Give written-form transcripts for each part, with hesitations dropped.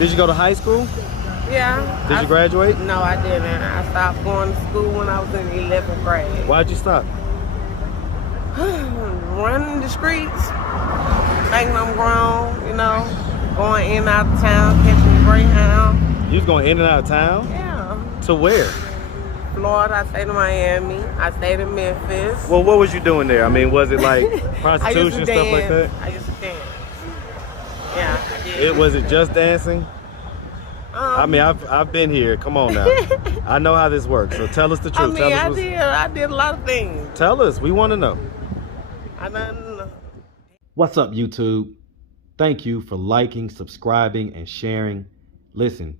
Did you go to high school? Yeah. Did you graduate? No, I didn't. I stopped going to school when I was in 11th grade. Why'd you stop? Running the streets, thinking I'm grown, you know, going in and out of town, catching the Greyhound. You was going in and out of town? Yeah. To where? Florida, I stayed in Miami, I stayed in Memphis. Well, what was you doing there? I mean, was it like prostitution, stuff like that? I used to dance. Yeah, I did. Was it just dancing? I mean, I've been here. Come on now. I know how this works. So tell us the truth. I mean, I did a lot of things. Tell us. We want to know. I don't know. What's up, YouTube? Thank you for liking, subscribing, and sharing. Listen,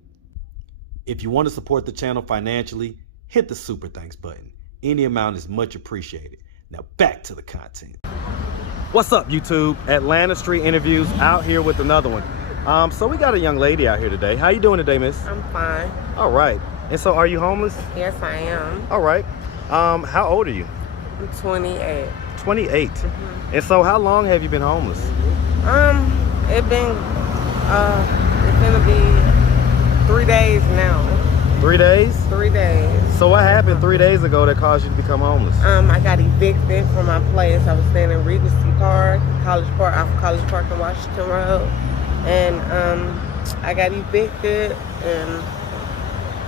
if you want to support the channel financially, hit the super thanks button. Any amount is much appreciated. Now back to the content. What's up, YouTube? Atlanta Street Interviews out here with another one. So we got a young lady out here today. How you doing today, miss? I'm fine. All right. And so are you homeless? Yes, I am. All right. How old are you? I'm 28. 28. Mm-hmm. And so how long have you been homeless? It's gonna be 3 days now. 3 days? 3 days. So what happened 3 days ago that caused you to become homeless? I got evicted from my place. I was staying in Regency Park, College Park, off College Park in Washington Road. And I got evicted, and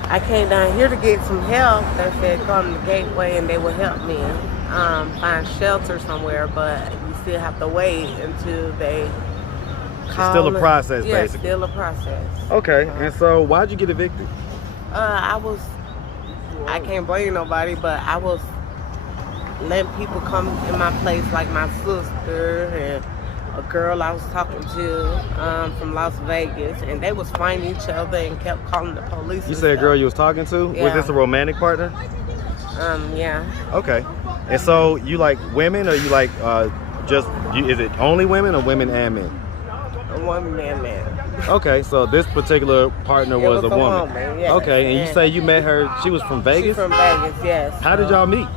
I came down here to get some help. They said come to the Gateway and they will help me find shelter somewhere, but you still have to wait until they call. It's still a process, yeah, basically. Still a process. Okay, and so why'd you get evicted? I can't blame nobody, but I was letting people come in my place, like my sister and a girl I was talking to from Las Vegas, and they was fighting each other and kept calling the police. You said a girl you was talking to? Yeah. Was this a romantic partner? Yeah. Okay. And so you like women, or you like is it only women or women and men? One man. Okay, so this particular partner was a woman. Yes. Okay, and you say you met her, she was from Vegas? She's from Vegas, yes. How did y'all meet?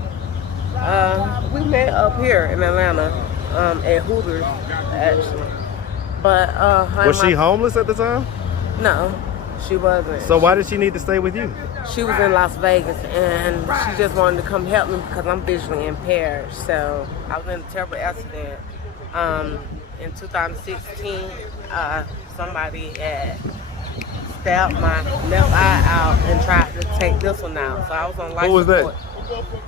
We met up here in Atlanta at Hooters, actually. But was she homeless at the time? No, she wasn't. So why did she need to stay with you? She was in Las Vegas, and she just wanted to come help me because I'm visually impaired. So I was in a terrible accident. In 2016, somebody had stabbed my left eye out and tried to take this one out. So I was on life support. Who was that?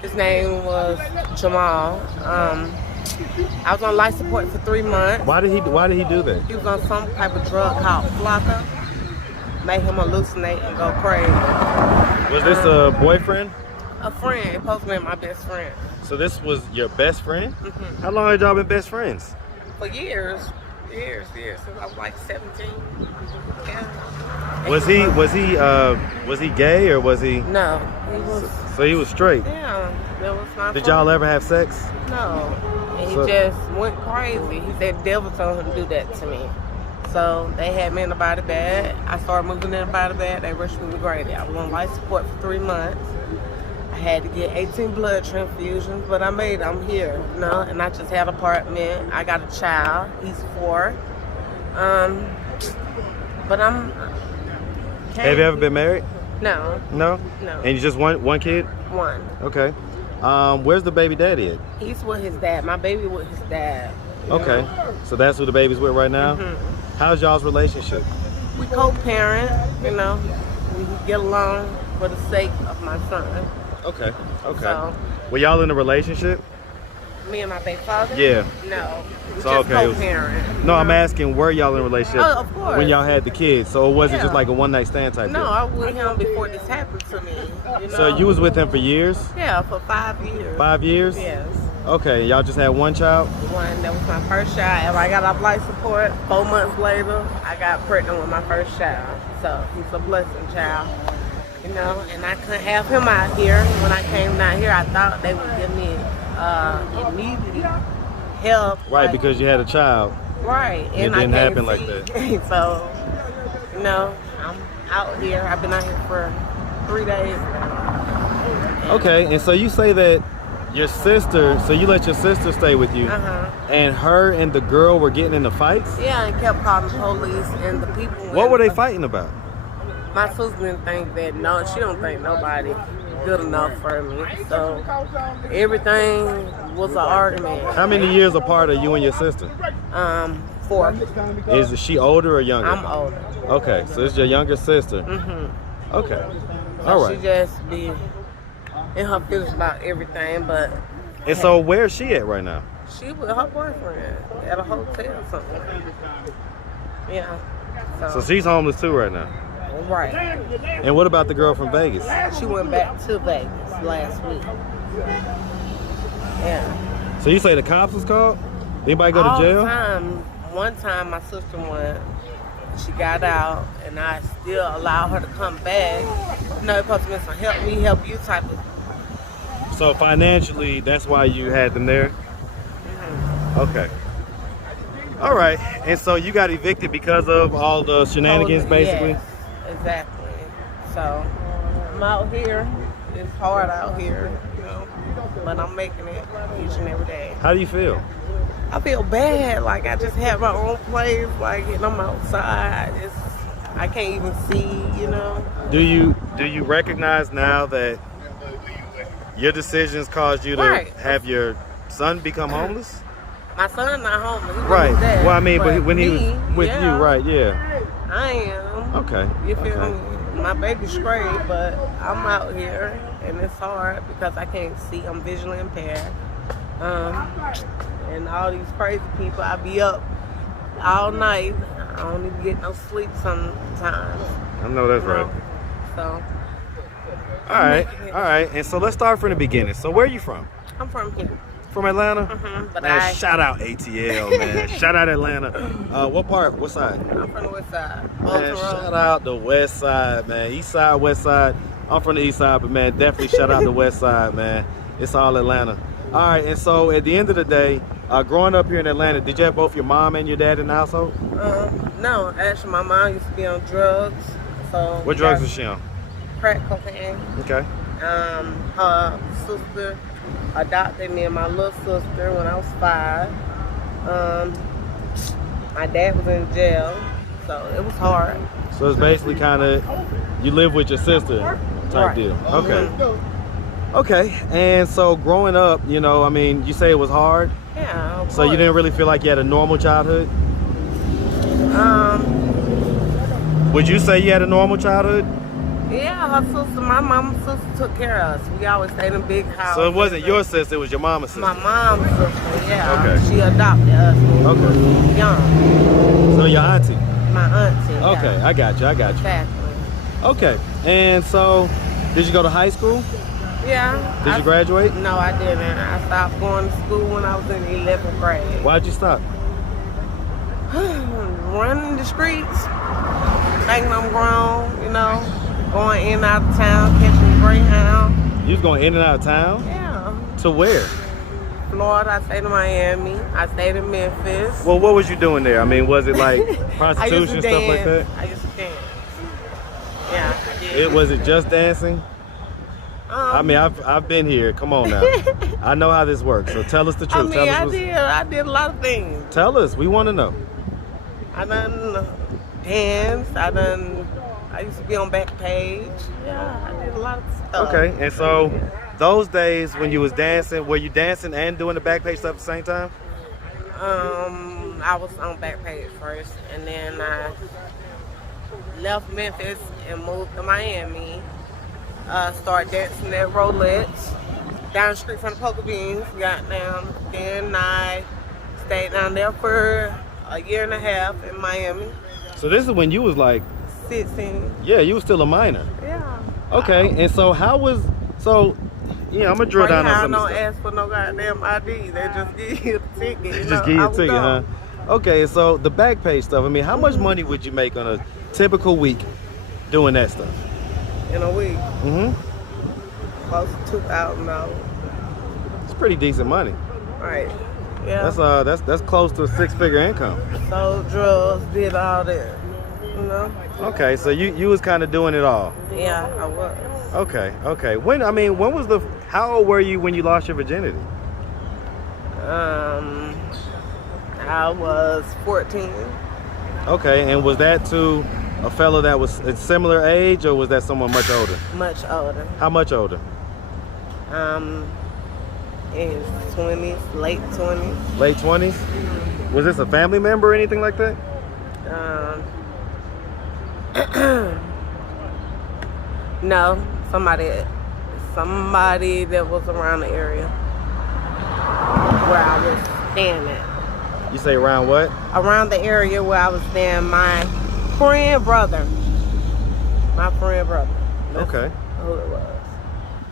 His name was Jamal. I was on life support for 3 months. Why did he do that? He was on some type of drug called Flocka. Made him hallucinate and go crazy. Was this a boyfriend? A friend. It supposed to be my best friend. So this was your best friend? Mm-hmm. How long had y'all been best friends? For years, since I was like 17. Yeah. Was he gay, or was he? No, he was. So he was straight. Yeah, that was my. Did y'all ever have sex? No, and he just went crazy. He said the devil told him to do that to me. So they had me in the body bag. I started moving in the body bag. They rushed me to Grady. I was on life support for 3 months. I had to get 18 blood transfusions, but I made it. I'm here, you know, and I just had an apartment. I got a child. He's 4. But I'm... Have you ever been married? No. No? No. And you just one kid? One. Okay. Where's the baby daddy at? He's with his dad. My baby with his dad. Okay. Know? So that's who the baby's with right now? Mm-hmm. How's y'all's relationship? We co-parent, you know. We get along for the sake of my son. Okay. Okay. So, were y'all in a relationship? me and my baby father? Yeah. No. We So, just okay. co-parent. No, I'm asking, were y'all in a relationship of course. when y'all had the kids? So it wasn't Yeah. just like a one-night stand type No, deal? I was with him before this happened to me. You know? So you was with him for years? Yeah, for 5 years. 5 years? Yes. Okay, y'all just had one child? One, that was my first child. And I got off life support. 4 months later, I got pregnant with my first child. So he's a blessing child. You know, and I couldn't have him out here. When I came down here, I thought they would give me immediate help. Right, like, because you had a child. right. It And I didn't can't happen like see. that. So, you know, I'm out here. I've been out here for 3 days now. Okay, and so you say that Your sister, so you let your sister stay with you, and her and the girl were getting into fights? Yeah, and kept calling the police and the people. What were they fighting about? My sister didn't think that, no, she don't think nobody good enough for me. So everything was an argument. How many years apart are you and your sister? 4. Is she older or younger? I'm older. Okay, so it's your younger sister. Okay, all right. She just be in her feelings about everything, but. And so where's she at right now? She with her boyfriend at a hotel or something. Yeah. So she's homeless too right now. Right. And what about the girl from Vegas? She went back to Vegas last week. Yeah. So you say the cops was called? Anybody go All to jail? the time. One time my sister went, she got out, and I still allowed her to come back. You know, it's supposed to be some help you type of. So financially, that's why you had them there? Okay. All right. And so you got evicted because of all the shenanigans, basically? Yes, exactly. So I'm out here. It's hard out here, you know, but I'm making it each and every day. How do you feel? I feel bad. Like I just have my own place. Like, and I'm outside. I can't even see, you know. Do you recognize now that your decisions caused you to have your son become homeless? My son not homeless. Right. Dad, well, I mean, but when he was with you, right? Yeah. I am. Okay. You feel me? My baby's straight, but I'm out here, and it's hard because I can't see. I'm visually impaired. And all these crazy people, I be up all night. I don't even get no sleep sometimes. I know that's right. So. All right. And so let's start from the beginning. So where are you from? I'm from here. From Atlanta? But man, shout out ATL, man. Shout out Atlanta. What part? What side? I'm from the west side. Man, shout out the west side, man. East side, west side. I'm from the east side, but man, definitely shout out the west side, man. It's all Atlanta. All right, and so at the end of the day, growing up here in Atlanta, did you have both your mom and your dad in the household? No, actually, my mom used to be on drugs. So what drugs was she on? Crack cocaine. Okay. Her sister adopted me and my little sister when I was 5. My dad was in jail, so it was hard. So it's basically kind of, you live with your sister type deal. Okay. Okay, and so growing up, you know, I mean, you say it was hard? Yeah, of So you didn't really feel like you had a normal childhood? Would you say you had a normal childhood? Yeah, her sister, my mama's sister took care of us. We always stayed in a big house. So it wasn't your sister, it was your mama's sister? My mom's sister, yeah. Okay. She adopted us when we were young. So your auntie? My auntie, okay, yeah. I got you. Exactly. Okay, and so, did you go to high school? Yeah. Did you graduate? No, I didn't. I stopped going to school when I was in 11th grade. Why'd you stop? Running the streets, thinking I'm grown, you know, going in and out of town, catching Greyhound. You was going in and out of town? Yeah. To where? Florida, I stayed in Miami, I stayed in Memphis. Well, what was you doing there? I mean, was it like prostitution, stuff like that? I used to dance. Yeah, I did. Was it just dancing? I mean, I've been here. Come on now. I know how this works. So tell us the truth. I mean, I did a lot of things. Tell us. We want to know. I done danced. I used to be on Backpage. Yeah, I did a lot of stuff. Okay, and so those days when you was dancing, were you dancing and doing the Backpage stuff at the same time? I was on Backpage first, and then I left Memphis and moved to Miami. Started dancing at Rolettes down the street from the Poker Beans. Goddamn. Then I stayed down there for a year and a half in Miami. So this is when you was like 16. Yeah, you was still a minor. Yeah. Okay, and so I'm gonna drill down on some don't stuff. ask for no goddamn ID. They just give you the ticket. Just give you a ticket, huh? Okay, so the Backpage stuff. I mean, how much money would you make on a typical week doing that stuff? In a week. Close to $2,000. It's pretty decent money. Right. Yeah. That's close to a 6-figure income. Sold drugs, did all that. know. Okay, so you was kind of doing it all. Yeah, I was. Okay. When was how old were you when you lost your virginity? I was 14. Okay, and was that to a fellow that was a similar age, or was that someone much older? Much older. How much older? In his 20s, late 20s. Late 20s? Was this a family member or anything like that? No, somebody that was around the area where I was staying at. You say around what? Around the area where I was staying, my friend brother. That's Okay. who it was.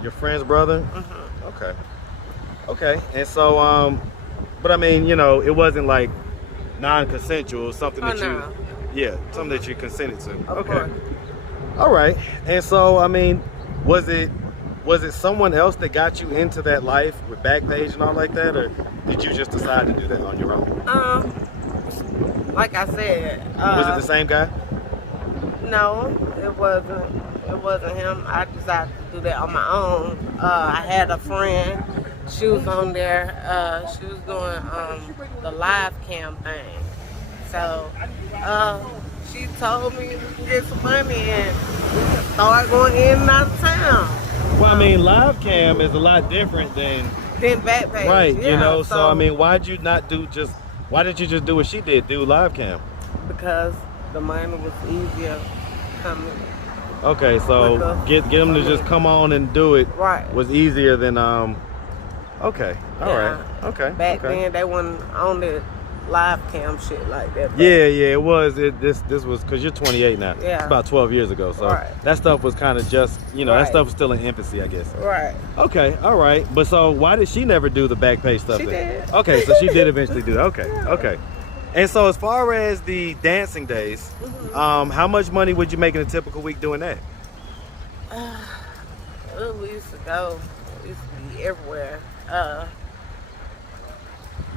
Your friend's brother? Mm-hmm. Okay. And so, but I mean, it wasn't like non-consensual, something that something that you consented to. Of course. All right. And so, I mean, was it someone else that got you into that life with Backpage and all like that, or did you just decide to do that on your own? Like I said, was it the same guy? No, it wasn't. It wasn't him. I decided to do that on my own. I had a friend. She was on there. She was doing the live cam thing. So she told me we could get some money and we could start going in and out of town. Well, I mean, live cam is a lot different than Backpage. Right, Yeah, so I mean, why did you just do what she did, do live cam? Because the money was easier coming. Okay, so get them to just come on and do it Right. was easier than okay, all right, okay. Back then they wasn't on the live cam shit like that. Yeah, it was. This was because you're 28 now. Yeah. It's about 12 years ago, so that stuff was kind of just that stuff was still in infancy, I guess. Right. Okay, all right. But so why did she never do the Backpage stuff? She then? did. Okay, so she did eventually do that. Okay. And so as far as the dancing days, how much money would you make in a typical week doing that? We used to go. We used to be everywhere.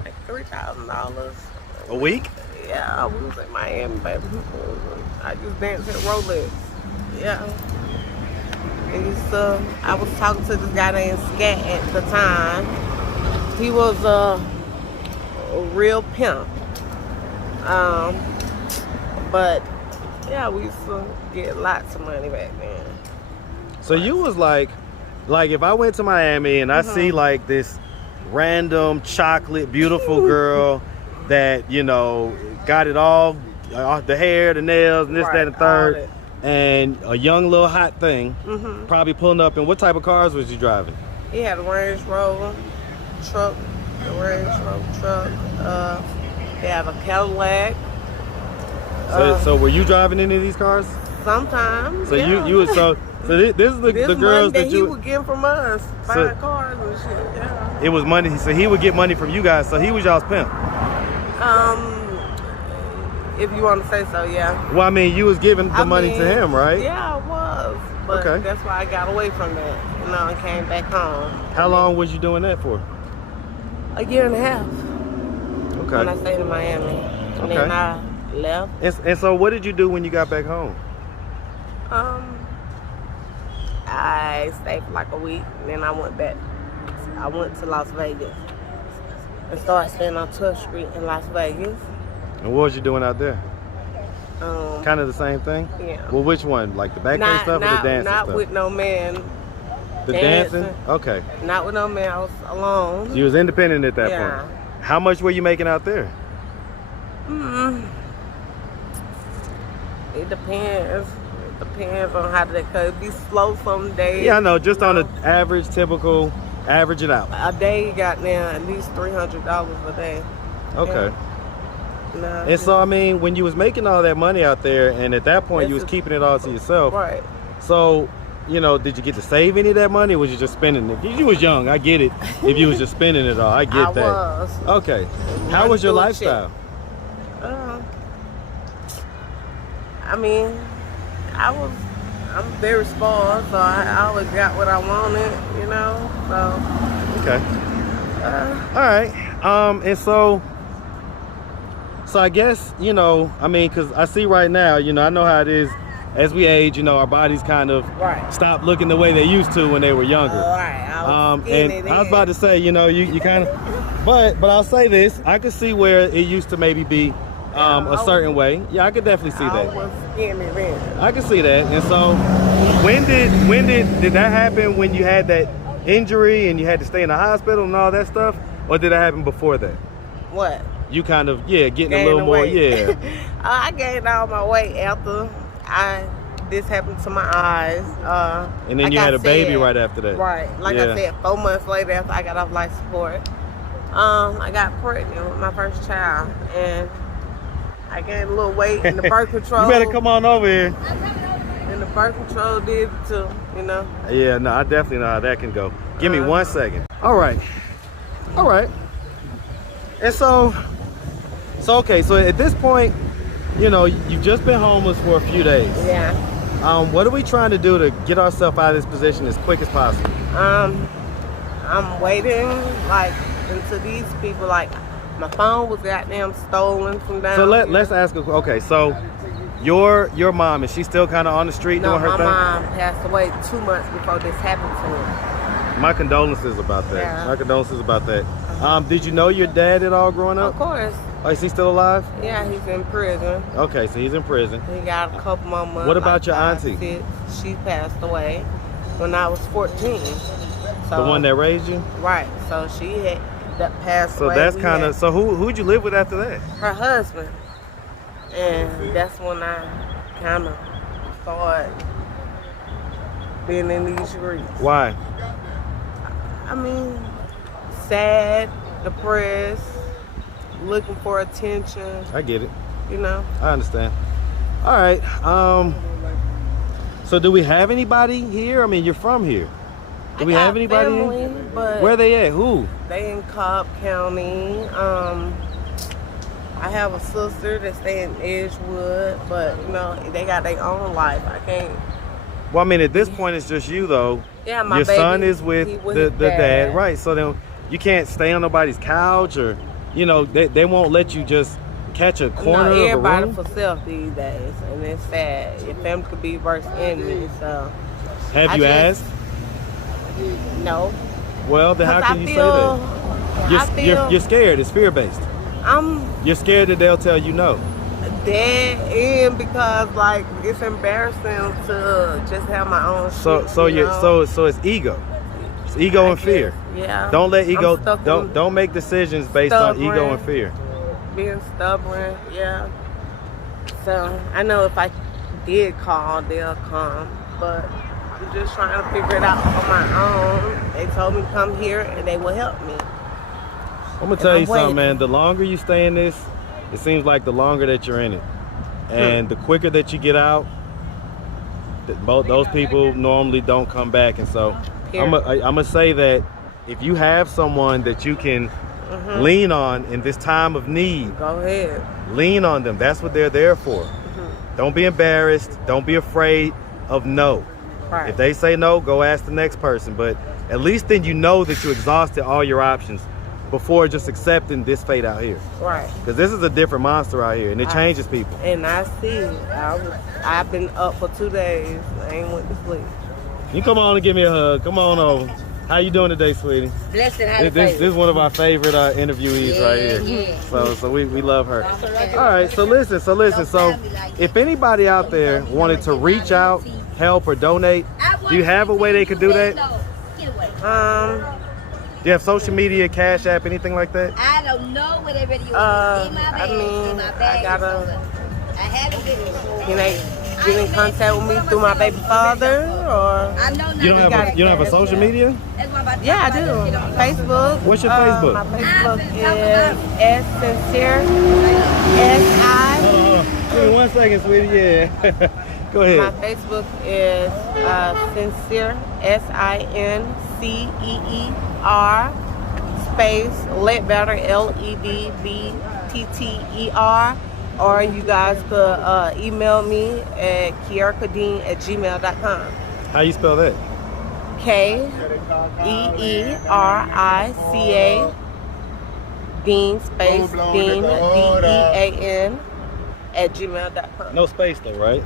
Like $3,000 A week? Yeah, we was in Miami, baby. I just danced at Rolex. Yeah. And I was talking to this guy named Scat at the time. He was a real pimp. But yeah, we used to get lots of money back then. So you was like if I went to Miami and I see like this random chocolate beautiful girl that got it all, the hair, the nails, and this, that, and third, and a young little hot thing, probably pulling up. And what type of cars was you driving? He had a Range Rover truck. They have a Cadillac. So were you driving any of these cars? Sometimes. So yeah. you this is the girls that he would get from us, buying cars and shit. Yeah. It was money, so he would get money from you guys. So he was y'all's pimp. If you want to say so, yeah. Well, I mean, you was giving the money to him, right? Yeah, I was. But that's why I got away from that, and came back home. How long was you doing that for? A year and a half. Okay. When I stayed in Miami. And then I left. And so what did you do when you got back home? I stayed for like a week, and then I went back. I went to Las Vegas and started staying on 12th Street in Las Vegas. And what was you doing out there? Kind of the same thing? Yeah. Well, which one? Like the Backpage stuff or the dancing stuff? Not with no man. The dancing? Okay. Not with no man. I was alone. So you was independent at that point. How much were you making out there? It depends. It depends on how they could be slow some days. Yeah, I know. Just on an average, typical, average it out. A day got now at least $300 a day. Okay. Yeah. And so, I mean, when you was making all that money out there, and at that point you was keeping it all to yourself. Right. So, did you get to save any of that money, or was you just spending it? You was young, I get it. If you was just spending it all, I get that. I was. Okay. How was your lifestyle? I mean, I'm very spoiled, so I always got what I wanted, so. Okay. All right. And so So I guess, you know, I mean, because I see right now, you know, I know how it is. As we age, you know, our bodies kind of stop looking the way they used to when they were younger. And I was about to say, you know, you kind of, but I'll say this, I could see where it used to maybe be a certain way. Yeah, I could definitely see that. I could see that. And so, when did that happen? When you had that injury and you had to stay in the hospital and all that stuff, or did that happen before that? What? You kind of getting a little more I gained all my weight after this happened to my eyes. And then like you had a baby right after that. Right. Like I said, 4 months later after I got off life support, I got pregnant with my first child, and I gained a little weight in the birth control. You better come on over here. And the birth control did too, you know. Yeah, no, I definitely know how that can go. Give me 1 second. All right. And so okay, so at this point, you know, you've just been homeless for a few days. Yeah. What are we trying to do to get ourselves out of this position as quick as possible? I'm waiting, like, until these people, like, my phone was goddamn stolen from down So here. let's ask her. Okay, so your mom, is she still kind of on the street doing her thing? No, my mom passed away 2 months before this happened to her. My condolences about that. Yeah. My condolences about that. Did you know your dad at all growing up? Of course. Oh, is he still alive? Yeah, he's in prison. Okay, so he's in prison. He got a couple more months. What about your 5, auntie? 6. She passed away when I was 14. So, The one that raised you? Right. So she had passed So away. that's kind of, so who'd you live with after that? Her husband. And that's when I kind of started being in these streets. Why? I mean, sad, depressed, looking for attention. I get it. You know. I understand. All right. So do we have anybody here? I mean, you're from here. Do we have anybody family, here? But where they at? Who? They in Cobb County. I have a sister that stay in Edgewood, but you know they got their own life. I can't. Well, I mean, at this point, it's just you though. Yeah, my Your baby, son is with the dad, right? So then you can't stay on nobody's couch, or you know they won't let you just catch a corner of a room. Everybody for self these days, and it's sad. Your family could be worse enemy. So have you asked? No. Well, then how can you say that? You're scared. It's fear-based. You're scared that they'll tell you no. Dead end because like it's embarrassing to just have my own shit. So it's ego. It's ego and fear. Yeah. Don't let ego. Don't make decisions based on ego and fear. Being stubborn. Yeah. So I know if I did call, they'll come, but I'm just trying to figure it out on my own. They told me to come here and they will help me. I'm gonna tell you something, man. The longer you stay in this, it seems like the longer that you're in it, and the quicker that you get out, those people normally don't come back. And so I'm gonna say that if you have someone that you can lean on in this time of need, go ahead. Lean on them. That's what they're there for. Don't be embarrassed. Don't be afraid of no. Right. If they say no, go ask the next person. But at least then you know that you exhausted all your options before just accepting this fate out here. Right. Because this is a different monster out here, and it changes people. And I see. I've been up for 2 days. I ain't went to sleep. You come on and give me a hug. Come on over. How you doing today, sweetie? Blessed. This is one of our favorite interviewees right here. Yeah. So we love her. All right. So listen. So if anybody out there wanted to reach out, help, or donate, do you have a way they could do that? Do you have social media, Cash App, anything like that? I don't know what everybody in my bag. I haven't been. Can they get in contact with me through my baby father, or I know you don't have a social media? Yeah, I do. Facebook. What's your Facebook? My Facebook is sincere. Give me 1 second, sweetie. Yeah. Go ahead. My Facebook is sincere. SINCEER space ledbetter LEDBTTER, or you guys could email me at keericadean@gmail.com. How you spell that? KEERICA Dean space Dean DEAN at gmail.com. No space though, right?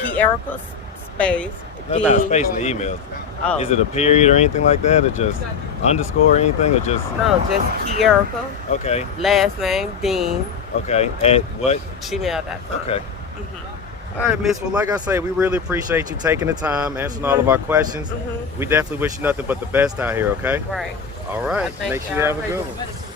Keerica space That's Dean. not a space in the email. Oh. Is it a period or anything like that, or just underscore or anything, or just? No, just Keerica. Okay. Last name Dean. Okay. At what? Gmail.com. Okay. All right, Miss. Well, like I say, we really appreciate you taking the time, answering all of our questions. We definitely wish you nothing but the best out here. Okay. Right. All right. Thank Make sure y'all. you have a good one.